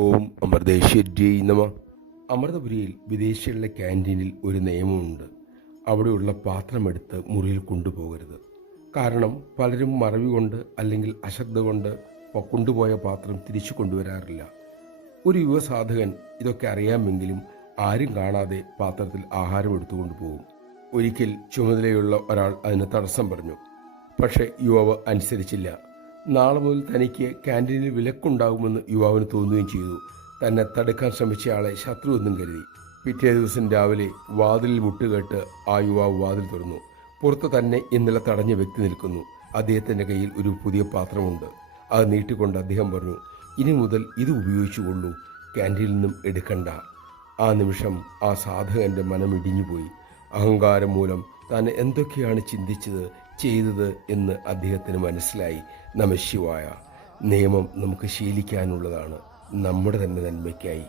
ഓം അമൃതേശ്വര്यै നമ. അമൃതപുരിയിൽ വിദേശികളുടെ ക്യാൻറ്റീനിൽ ഒരു നിയമമുണ്ട്. അവിടെയുള്ള പാത്രമെടുത്ത് മുറിയിൽ കൊണ്ടുപോകരുത്. കാരണം പലരും മറവി കൊണ്ട് അല്ലെങ്കിൽ അശ്രദ്ധ കൊണ്ട് കൊണ്ടുപോയ പാത്രം തിരിച്ചു കൊണ്ടുവരാറില്ല. ഒരു യുവസാധകൻ ഇതൊക്കെ അറിയാമെങ്കിലും ആരും കാണാതെ പാത്രത്തിൽ ആഹാരം എടുത്തുകൊണ്ട് പോകും. ഒരിക്കൽ ചുമതലയുള്ള ഒരാൾ അതിന് തടസ്സം പറഞ്ഞു. പക്ഷേ യുവാവ് അനുസരിച്ചില്ല. നാളെ മുതൽ തനിക്ക് ക്യാൻറ്റീനിൽ വിലക്കുണ്ടാകുമെന്ന് യുവാവിന് തോന്നുകയും ചെയ്തു. തന്നെ തടുക്കാൻ ശ്രമിച്ചയാളെ ശത്രുവെന്നും കരുതി. പിറ്റേ ദിവസം രാവിലെ വാതിലിൽ മുട്ടുകേട്ട് ആ യുവാവ് വാതിൽ തുറന്നു. പുറത്ത് തന്നെ ഇന്നലെ തടഞ്ഞ വ്യക്തി നിൽക്കുന്നു. അദ്ദേഹത്തിൻ്റെ കയ്യിൽ ഒരു പുതിയ പാത്രമുണ്ട്. അത് നീട്ടിക്കൊണ്ട് അദ്ദേഹം പറഞ്ഞു, ഇനി മുതൽ ഇത് ഉപയോഗിച്ചുകൊള്ളൂ, ക്യാൻറ്റീനിൽ നിന്നും എടുക്കണ്ട. ആ നിമിഷം ആ സാധകൻ്റെ മനം ഇടിഞ്ഞുപോയി. അഹങ്കാരം മൂലം താൻ എന്തൊക്കെയാണ് ചിന്തിച്ചത്, ചെയ്തത് എന്ന് അദ്ദേഹത്തിന് മനസ്സിലായി. നമഃശിവായ. നിയമം നമുക്ക് ശീലിക്കാനുള്ളതാണ്, നമ്മുടെ തന്നെ നന്മയ്ക്കായി.